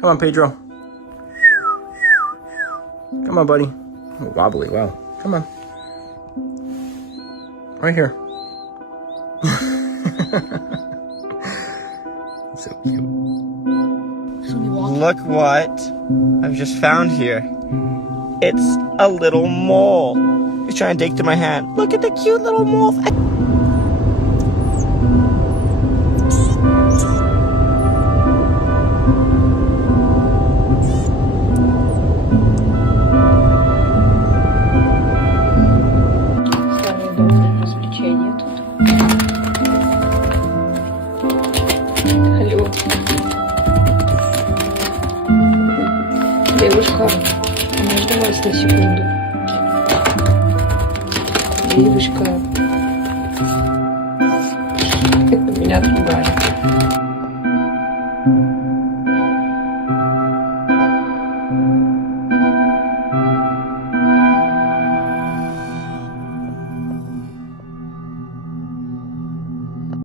Come on, Pedro. Come on, buddy. Oh, wobbly, wow. Come on. Right here. So cute. Look what I've just found here. It's a little mole. He's trying to dig through my hand. Look at the cute little mole. Самое доброе развлечение тут. Алло. Девушка, можно вас на секунду? Девушка. Меня отругали.